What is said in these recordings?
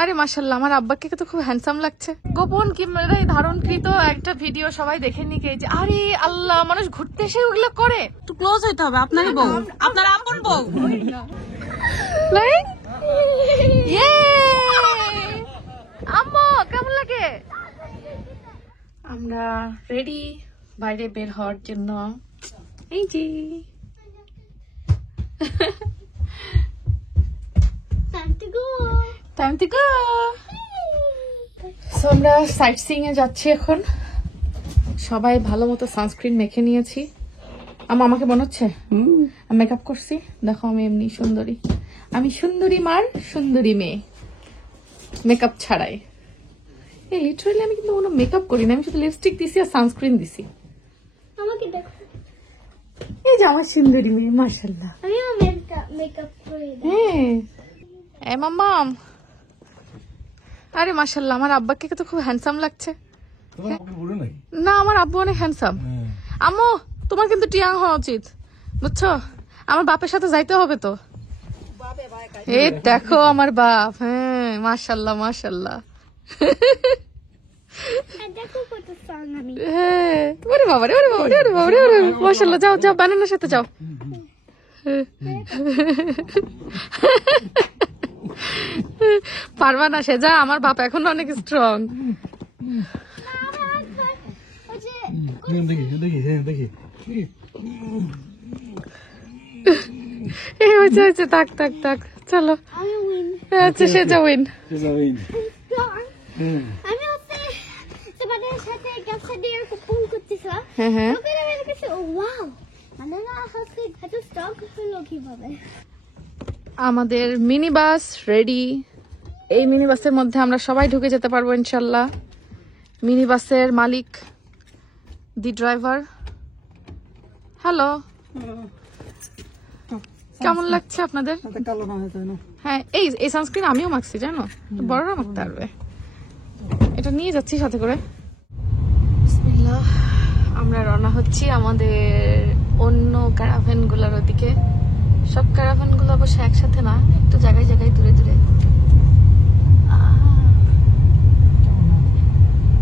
আরে মাশাআল্লাহ, আমার আব্বাকে তো খুব হ্যান্ডসাম লাগছে। গোপন ক্যামেরায় ধারণকৃত একটা ভিডিও সবাই দেখে নিকে যে আরে আল্লাহ, মানুষ ঘুরতে এসে ওগুলো করে। একটু ক্লোজ হইতে হবে। আপনারই বউ, আপনার আপন বউ। লাইক ইয়ে আম্মু কেমন লাগে? আমরা রেডি বাইরে বের হওয়ার জন্য। এই যে টাইম টু গো। সো আমরা সাইট সিইং এ যাচ্ছি এখন। সবাই ভালো মতো সানস্ক্রিন মেখে নিয়েছি। আমাকে মনে হচ্ছে মেকআপ করছি। দেখো আমি এমনি সুন্দরী, আমি সুন্দরী মার সুন্দরী মেয়ে মেকআপ ছাড়াই। এই লিটারালি আমি কিন্তু কোনো মেকআপ করি না, আমি শুধু লিপস্টিক দিছি আর সানস্ক্রিন দিছি। আমাকে দেখো, এই যে আমার সুন্দরী মেয়ে, মাশাআল্লাহ। আমিও মেকআপ করি। হ্যাঁ এ মাম্মাম, আরে মাশাআল্লাহ, আমার আব্বাকে তো খুব হ্যান্ডসাম লাগছে। না, আমার আব্বু অনেক হ্যান্ডসাম। আম্মু তোমার কিন্তু টিয়াং হওয়া উচিত, বুঝছো? আমার বাপের সাথে যাইতে হবে তো। এই দেখো আমার বাপ, হ্যাঁ মাশাআল্লাহ মাশাআল্লাহ। দেখো কত সাং আমি। হ্যাঁ ওরে বাবা রে, ওরে বাবা রে, ওরে বাবা রে, ওরে মাশাআল্লাহ। যাও যাও বানানোর সাথে যাও। পারবা না সে, যা। আমার বাপ এখন অনেক স্ট্রং। হয়েছে, থাক থাক থাক, চলো। আচ্ছা সে যা উইন। আমি হচ্ছে তোমাদের সাথে গাছটা দিয়ে কুকুর করতেছিলাম। হ্যাঁ হ্যাঁ, ওখানে আমি দেখেছি ওয়াও, মানে না হচ্ছে এত স্টক হলো কিভাবে। আমাদের মিনি বাস রেডি। এই মিনি বাসের মধ্যে আমরা সবাই ঢুকে যেতে পারবো ইনশাল্লাহ। মিনি বাসের মালিক, দি ড্রাইভার। হ্যালো, কেমন লাগছে আপনাদের? হ্যাঁ এই সানস্ক্রিন আমিও মাখছি, জানো, বড়রা মাখতে পারবে। এটা নিয়ে যাচ্ছি সাথে করে। বিসমিল্লাহ, আমরা রওনা হচ্ছি আমাদের অন্য ক্যারাভ্যান গুলোর ওদিকে। সব ক্যারাভ্যান গুলো অবশ্য একসাথে না, একটু জায়গায় জায়গায় দূরে দূরে।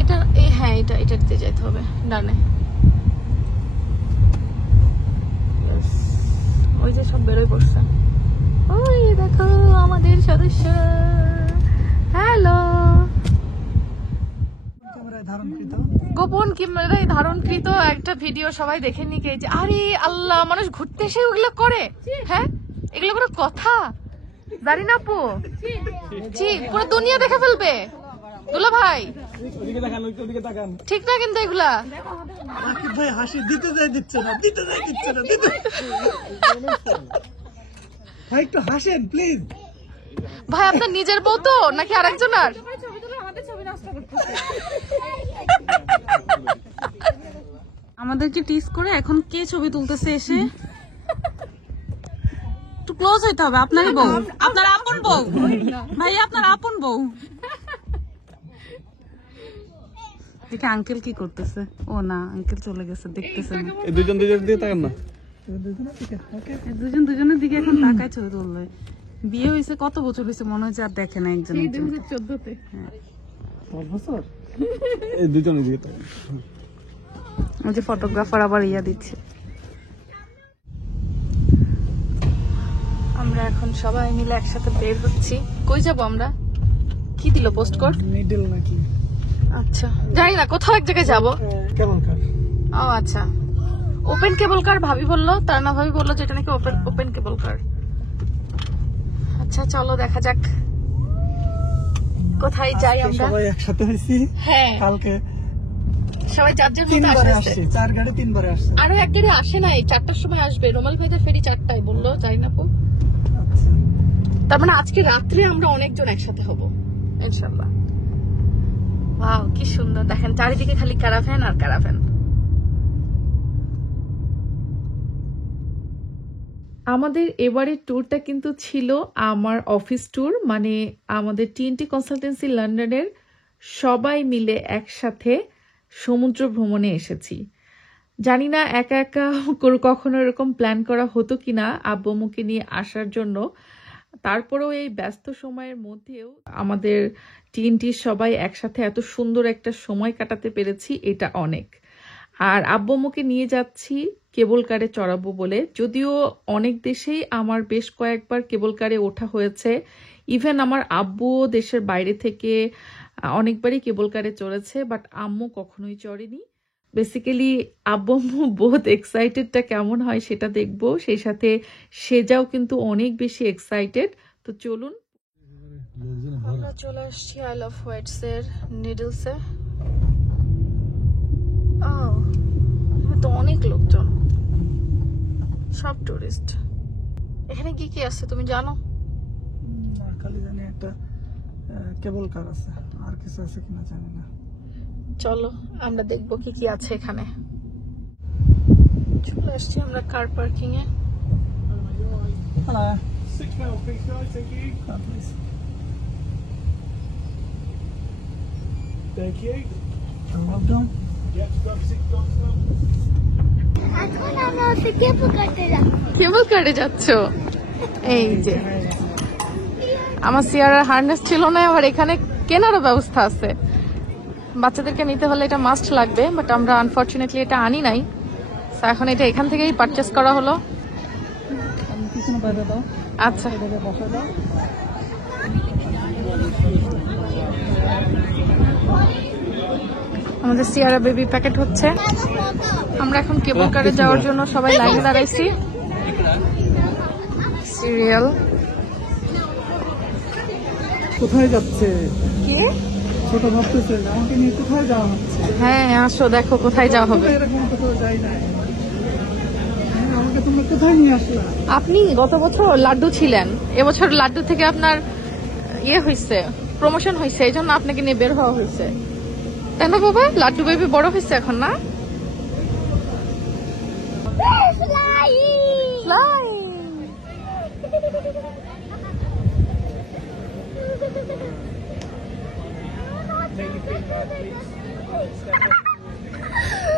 এটা হ্যাঁ এটা দিতে যেতে হবে ডানে। ওই যে সব বেরোয় পড়ছে, ওই দেখো আমাদের সদস্য। হ্যালো, গোপন ক্যামেরায় ধারণকৃত একটা ভিডিও সবাই দেখে নিকে যে আরে আল্লাহ, মানুষ ঘুরতে এসে ওগুলো করে। হ্যাঁ এগুলো কোনো কথা? জানি না আপু, পুরো দুনিয়া দেখে ফেলবে। দুলা ভাই ঠিক না কিন্তু এগুলা। ভাই হাসি দিতে যায় দিচ্ছে না, দিতে যায় দিচ্ছে না, ভাই একটু হাসেন প্লিজ। ভাই আপনার নিজের বউ তো নাকি আরেকজনের? আমাদেরকে টিস করে এখন কে ছবি তুলতেছে এসে? একটু ক্লোজ হইতে হবে। আপনারই বউ, আপনার আপন বউ। ভাই আপনার আপন বউ। দেখে আঙ্কেল কি করতেছে? ও না, আঙ্কেল চলে গেছে, দেখতেছে না। দুজন দুজনের দিকে তাকান না, দুজন দুজনের দিকে এখন তাকায় ছবি তুলবে। বিয়ে হয়েছে কত বছর হয়েছে মনে হচ্ছে আর দেখে না একজন। 2014-তে। বছর এই দুজনের দিকে তাকান। ওই যে ফটোগ্রাফার আবার ইয়া দিচ্ছে। আমরা এখন সবাই মিলে একসাথে বের হচ্ছি। কই যাবো আমরা? কি দিল পোস্ট কোড? মিডল নাকি? আচ্ছা জানি না, কোথাও এক জায়গায় যাবো। কেমন কার? ও আচ্ছা, ওপেন কেবল কার ভাবি বললো, তার না ভাবি বললো যেটা নাকি ওপেন কেবল কার। আচ্ছা চলো দেখা যাক কোথায় যাই আমরা। সবাই একসাথে হইছি। হ্যাঁ কালকে সবাই যার যার মতো 3 বারে আসছে। আসছে, 4 গাড়ি 3 বারে আসছে। আরো এক গাড়ি আসে নাই, 4টার সময় আসবে। রোমাল ভাইদের ফেরি 4টায় বললো, যাই না পো। আচ্ছা, তার মানে আজকে রাত্রে আমরা অনেকজন একসাথে হব ইনশাআল্লাহ। ওয়াও কি সুন্দর, দেখেন চারিদিকে খালি ক্যারাভ্যান আর ক্যারাভ্যান। আমাদের এবারের ট্যুরটা কিন্তু ছিল আমার অফিস ট্যুর, মানে আমাদের টিএনটি কনসালটেন্সি লন্ডনের সবাই মিলে একসাথে সমুদ্র ভ্রমণে এসেছি। জানি না একা একা কখনো এরকম প্ল্যান করা হতো কিনা আব্বু আম্মুকে নিয়ে আসার জন্য। তারপরেও এই ব্যস্ত সময়ের মধ্যেও আমাদের টিনটির সবাই একসাথে এত সুন্দর একটা সময় কাটাতে পেরেছি, এটা অনেক। আর আব্বু আম্মুকে নিয়ে যাচ্ছি কেবল কারে চড়াবো বলে। যদিও অনেক দেশেই আমার বেশ কয়েকবার কেবল কারে ওঠা হয়েছে, ইভেন আমার আব্বুও দেশের বাইরে থেকে অনেকবারই কেবল কারে চড়েছে, বাট আম্মু কখনোই চড়েনি। বেসিক্যালি আব্বু আম্মু বহুত এক্সাইটেডটা কেমন হয় সেটা দেখবো, সেই সাথে সেজাও কিন্তু অনেক বেশি এক্সাইটেড। তো চলুন, আমরা চলে আসছি আই লাভ হোয়াইটস এর নিডলসে। তো অনেক লোকজন, সব টুরিস্ট। এখানে কি কি আছে তুমি জানো? না, খালি জানি একটা কেবল কার আছে, আর কিছু আছে কিনা জানি না। চলো আমরা দেখবো কি কি আছে এখানে। চলে আসছি আমরা car parking A. Hello. £6 please, guys. Thank you. Please. Thank you. Welcome. Yeah, grab $6 now. এখন আমরা ওতে কেবল কাটতে যাবো। কেবল কারে যাচ্ছ? এই যে আমার সিয়ারার হারনেস ছিল না, আবার এখানে কেনারও ব্যবস্থা আছে। বাচ্চাদেরকে নিতে হলে এটা মাস্ট লাগবে, বাট আমরা আনফরচুনেটলি এটা আনি নাই। তো এখন এটা এখান থেকেই পারচেস করা হলো। পিছনে বাইরে দাও, আচ্ছা, এটাকে বসে দাও। আমাদের সিয়ারা বেবি প্যাকেট হচ্ছে। আমরা এখন কেবল কারে যাওয়ার জন্য সবাই লাইনে দাঁড়াইছি। সিরিয়াল কোথায় যাচ্ছে? কি ছোট ভাবতেছে আমাকে নিয়ে কোথায় যাওয়া হচ্ছে? হ্যাঁ আসো দেখো কোথায় যাওয়া হবে। এরকম কোথাও যাই নাই। আমাকে তোমরা কোথায় নিয়ে আসলা? আপনি গত বছর লাড্ডু ছিলেন, এবছর লাড্ডু থেকে আপনার ইয়ে হয়েছে, প্রমোশন হয়েছে, এই জন্য আপনাকে নিয়ে বের হওয়া হয়েছে, তাই না বাবা? লাড্ডু বেবি বড় হয়েছে এখন না?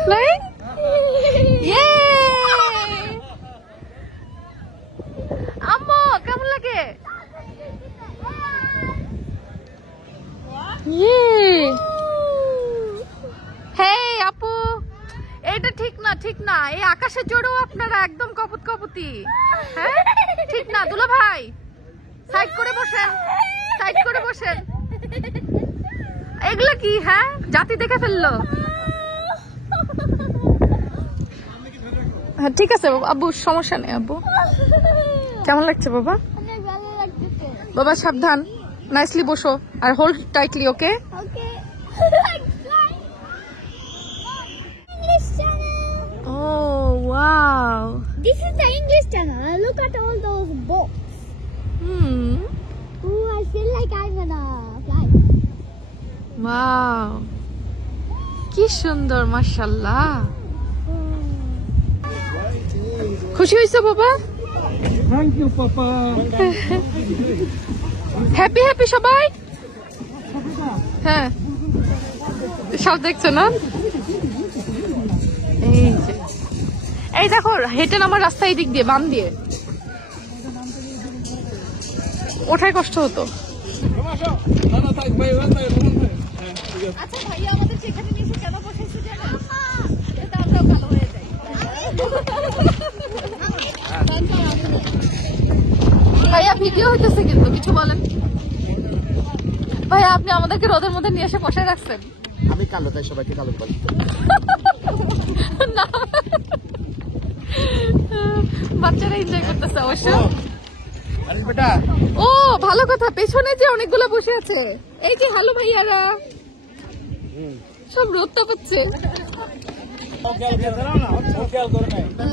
Flying? Yay! আম্মু কেমন লাগে? হেই আপু, এটা ঠিক না, ঠিক না। এই আকাশে চড়েও আপনারা একদম কপুত কপুতি। হ্যাঁ ঠিক না দুলা ভাই, সাইড করে বসেন, সাইড করে বসেন। এগুলো কি? হ্যাঁ জাতি দেখে ফেললো। হ্যাঁ ঠিক আছে আব্বু, সমস্যা নেই। আব্বু কেমন লাগছে বাবা? অনেক ভালো লাগতেছে। বাবা সাবধান, নাইসলি বসো আর hold tightly, okay? Okay. English channel. Oh wow. This is the English channel. Look at all those books. Ooh, I feel like I'm gonna fly. Wow. কি সুন্দর, মাশাআল্লাহ। খুশি হইছো বাবা? Thank you papa. Happy happy সবাই? হ্যাঁ সব দেখছো না? এই দেখো হেঁটে নামার রাস্তা এই দিক দিয়ে, বাম দিয়ে। ওঠায় কষ্ট হতো। আচ্ছা ভাইয়া আমাদের সেখানে নিচে কেন বসেছে জানো? যাতে আমরাও ভালো হয়ে যাই। ভাইয়া ভিডিও হইতেছে কিন্তু, কিছু বলেন। ভাইয়া আপনি আমাদেরকে রোদের মধ্যে নিয়ে এসে বসে রাখছেন। আমি কালো, তাই সবাইকে কালো বলি। না বাচ্চারা এনজয় করতেছে অবশ্য। ও ভালো কথা, পেছনে যে অনেকগুলো বসে আছে। এই যে হ্যালো ভাইয়ারা, সব রোদ তাপাচ্ছে।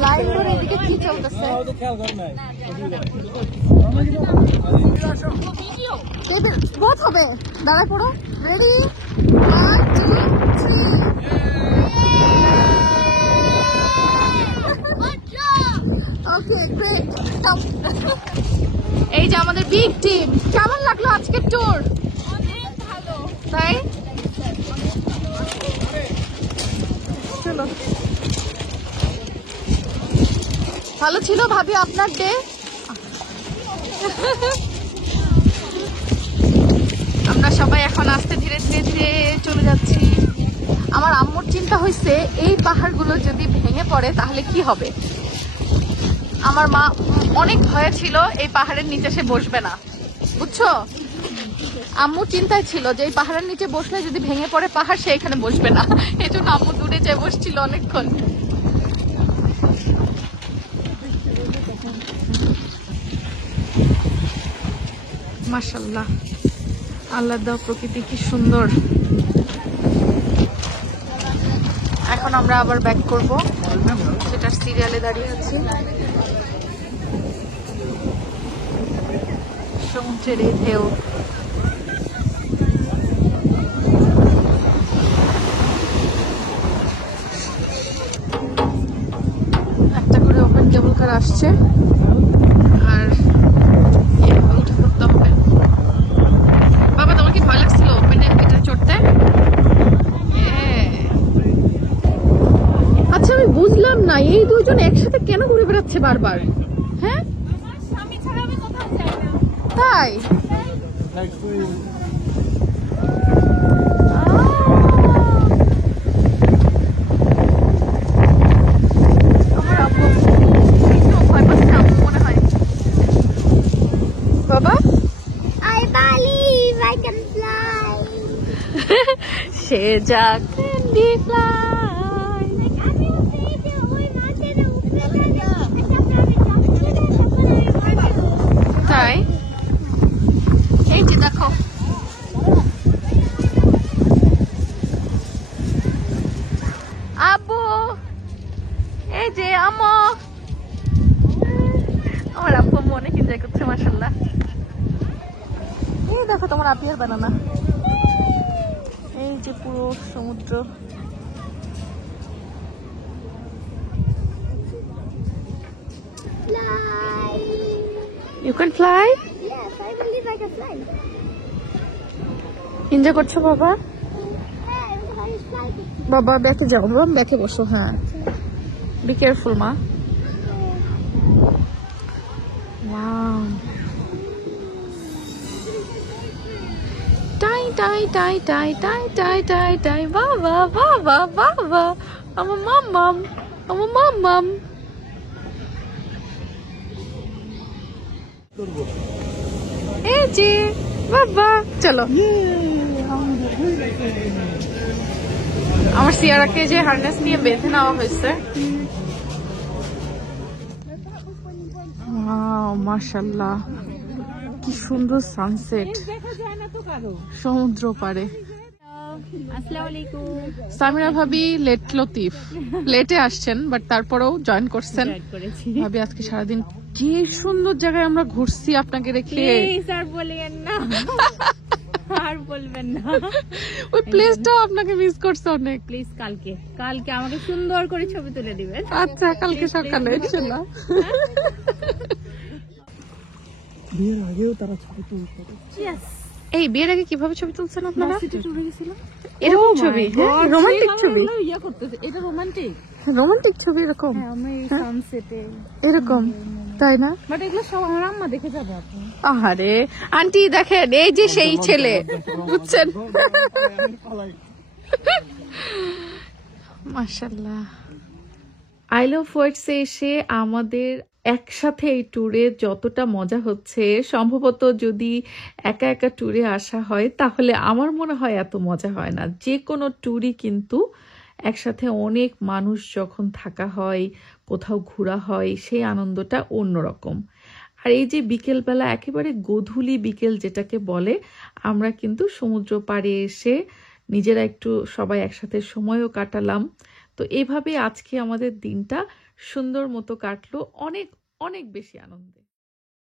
লাইন ধরে এদিকে কি চলতেছে? বহুত হবে, দাঁড়ায় পড়ো। রেডি, 1 2 3। Okay great, stop. এই যে আমাদের বিগ টিম, কেমন লাগলো আজকের ট্যুর? অনেক ভালো। তাই চলো, ভালো ছিল ভাবি আপনার ডে? আস্তে ধীরে ধীরে ধীরে চলে যাচ্ছি। আমার আম্মুর চিন্তা হয়েছে এই পাহাড়গুলো যদি ভেঙে পড়ে তাহলে কি হবে। আমার মা অনেক ভয়ে ছিল এই পাহাড়ের নিচে সে বসবে না, বুঝছো। আম্মু চিন্তায় ছিল যে এই পাহাড়ের নিচে বসলে যদি ভেঙে পড়ে পাহাড়, সে এখানে বসবে না। এই জন্য আম্মু দূরে যেয়ে বসছিল অনেকক্ষণ। মাশাআল্লাহ, আল্লাহ দেওয়া প্রকৃতি কি সুন্দর। এখন আমরা আবার ব্যাক করব, সেটার সিরিয়ালে দাঁড়িয়ে আছি। সমুদ্রের এই ঢেউ, একটা করে ওপেন কেবল কার আসছে আর এভাবে উঠে পড়তে হবে। বাবা, তোমার কি ভয় লাগছিল ওপেনে এটা চড়তে? আচ্ছা, আমি বুঝলাম না এই দুজন একসাথে কেন ঘুরে বেড়াচ্ছে বারবার। হ্যাঁ, তাই আমার আব্বু একটু ভয় পাচ্ছে আম্মু মনে হয়। বাবা, I believe I can fly. সে যা ক্যান্ডি ফ্লাই। Like আমি হচ্ছে এই যে ওই মাঠের উপরে থাকে, তারপরে আমি জাম্প করে দেই, তখন আমি পারি। তাই এই যে দেখো, আব্বু এই যে আম্মু, আমার আব্বু অনেক এনজয় করছে মাশাআল্লাহ। এই দেখো তোমার আপিয়ার বানানা, এই যে পুরো সমুদ্র। Fly. You can fly. Yes, I believe I can fly. Enjoy করছো বাবা? হ্যাঁ, আমি fly করছি। বাবা ব্যাকে যাও, বাবা ব্যাকে বসো। হ্যাঁ, বি কেয়ারফুল মা। ওয়াও, টাই টাই টাই টাই টাই টাই টাই টাই, বাবা বাবা বাবা, আমার মাম্মাম, আমার মাম্মাম। এই যে বাবা, চলো। আমার সিয়ারাকে যে হার্নেস নিয়ে বেঁধে নেওয়া হয়েছে। ওয়াও, মাশাআল্লাহ, কি সুন্দর সানসেট সমুদ্র পাড়ে। সামিরা ভাবি লেট লতিফ, লেটে আসছেন বাট তারপরেও জয়েন করছেন। ভাবি আজকে সারাদিন যে সুন্দর জায়গায় আমরা ঘুরছি আপনাকে রেখে। আর বলবেন না, আর বলবেন না, ওই প্লেসটাও আপনাকে মিস করছে অনেক। প্লিজ কালকে কালকে আমাকে সুন্দর করে ছবি তুলে দিবেন। আচ্ছা, কালকে সকালে ইনশাআল্লাহ। বিয়ের আগেও তারা ছবি তুলতে। এই বিয়ের আগে কিভাবে ছবি তুলছেন আপনারা? এরকম ছবি, রোমান্টিক ছবি, এটা রোমান্টিক, রোমান্টিক ছবি এরকম সানসেটে এরকম, তাই না? বাট এগুলো সব আমার আম্মা দেখে যাবে। আপনি আহারে আন্টি দেখেন, এই যে সেই ছেলে, বুঝছেন? মাশাআল্লাহ। আই লাভ ওয়ার্ডসে এসে আমাদের একসাথে এই ট্যুরে যতটা মজা হচ্ছে, সম্ভবত যদি একা একা ট্যুরে আসা হয় তাহলে আমার মনে হয় এত মজা হয় না। যে কোনো ট্যুরই কিন্তু একসাথে অনেক মানুষ যখন থাকা হয়, কোথাও ঘোরা হয়, সেই আনন্দটা অন্যরকম। আর এই যে বিকেলবেলা, একেবারে গোধূলি বিকেল যেটাকে বলে, আমরা কিন্তু সমুদ্র পাড়ে এসে নিজেরা একটু সবাই একসাথে সময়ও কাটালাম। তো এভাবে আজকে আমাদের দিনটা সুন্দর মতো কাটলো, অনেক অনেক বেশি আনন্দে।